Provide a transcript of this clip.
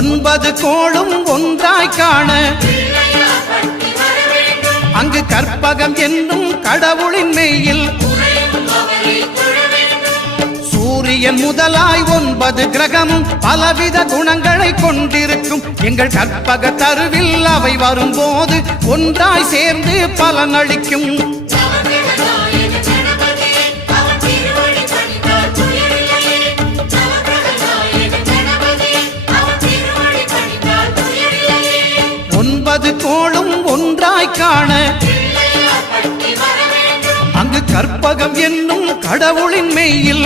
9 கோளும் ஒன்றாய் காண அங்கு கற்பகம் என்னும் கடவுளின் மெய்யில் சூரியன் முதலாய் 9 கிரகமும் பலவித குணங்களை கொண்டிருக்கும் எங்கள் கற்பக தருவில் அவை வரும்போது ஒன்றாய் சேர்ந்து பலனளிக்கும். கோளும் ஒன்றாய் காண அங்கு கற்பகம் என்னும் கடவுளின் மெய்யில்